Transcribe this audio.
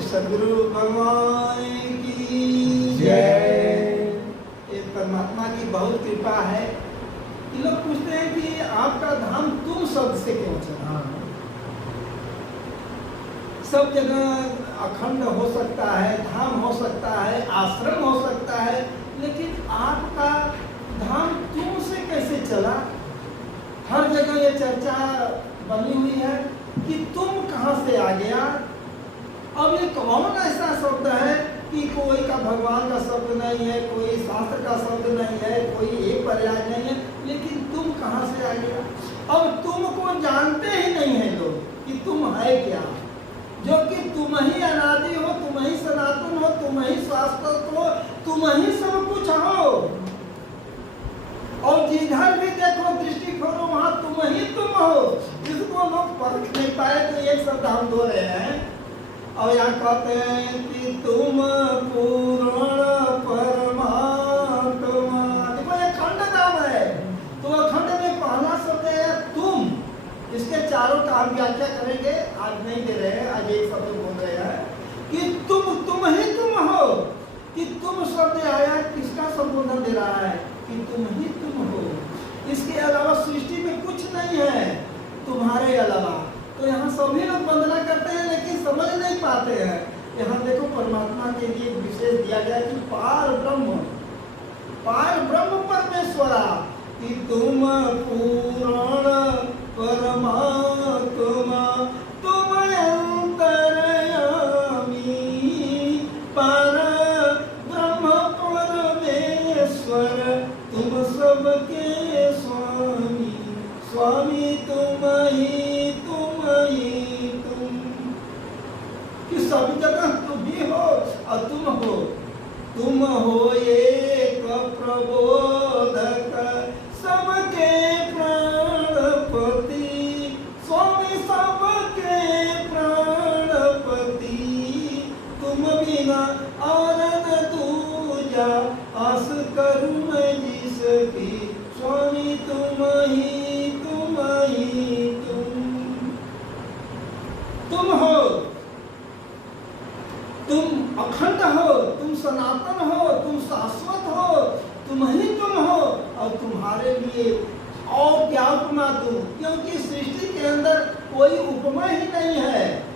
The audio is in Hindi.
सदगुरु भगवान की जय। ये परमात्मा की बहुत कृपा है। ये लोग पूछते हैं कि आपका धाम तुम शब्द से क्यों चला। सब जगह अखंड हो सकता है, धाम हो सकता है, आश्रम हो सकता है, लेकिन आपका धाम तुम से कैसे चला। हर जगह ये चर्चा बनी हुई है कि तुम कहाँ से आ गया। अब ये कौन ऐसा शब्द है कि कोई का भगवान का शब्द नहीं है, कोई शास्त्र का शब्द नहीं है, कोई एक पर्याय नहीं है, लेकिन तुम कहाँ से आ गया। अब तुमको जानते ही नहीं है लोग कि तुम है क्या, जो कि तुम ही अनादि हो, तुम ही सनातन हो, तुम ही शाश्वत हो, तुम ही सब कुछ हो। और जिधर भी देखो दृष्टि खोलो वहां तुम ही तुम हो। जिसको लोग परख नहीं पाए तो एक शब्द हम दो रहे हैं। और यहाँ कहते हैं कि तुम पूर्ण परमात्मा। देखो ये खंड नाम है, तो अखंड में पहला शब्द है तुम। इसके चारों का हम व्याख्या करेंगे, आज नहीं दे रहे हैं, आज एक शब्द बोल रहे हैं कि तुम ही तुम हो। कि तुम शब्द आया किसका संबोधन दे रहा है कि तुम ही तुम हो। इसके अलावा सृष्टि में कुछ नहीं है तुम्हारे अलावा। तो यहाँ सभी लोग वंदना करते हैं लेकिन समझ नहीं पाते हैं। यहाँ देखो परमात्मा के लिए विशेष दिया गया कि पार ब्रह्म परमेश्वरा कि तुम पूर्ण परमात्मा, तुम अंतर्यामी पर ब्रह्म परमेश्वर, तुम सबके स्वामी। स्वामी तुम ही तुम। कि सब जगह तुम ही हो और तुम हो एक प्रबोधक, सबके प्राणपति। स्वामी सबके प्राणपति, तुम बिना और न दूजा, आस करूं मैं जिसकी। स्वामी तुम ही तुम हो। तुम अखंड हो, तुम सनातन हो, तुम शाश्वत हो, तुम ही तुम हो। और तुम्हारे लिए और क्या उपमा दूं, क्योंकि सृष्टि के अंदर कोई उपमा ही नहीं है।